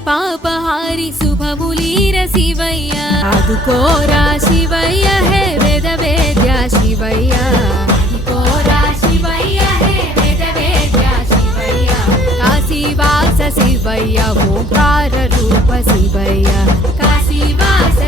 పాపహారి శుభములీర శివయ్య ఆదుకోరా శివయ్య హే వేద వేద్య శివయ్య ఆదుకోరా శివయ్య హే వేద వేద్య శివయ్య కాశీవాస శివయ్య ఓంకార రూప శివయ్య కాశీవాస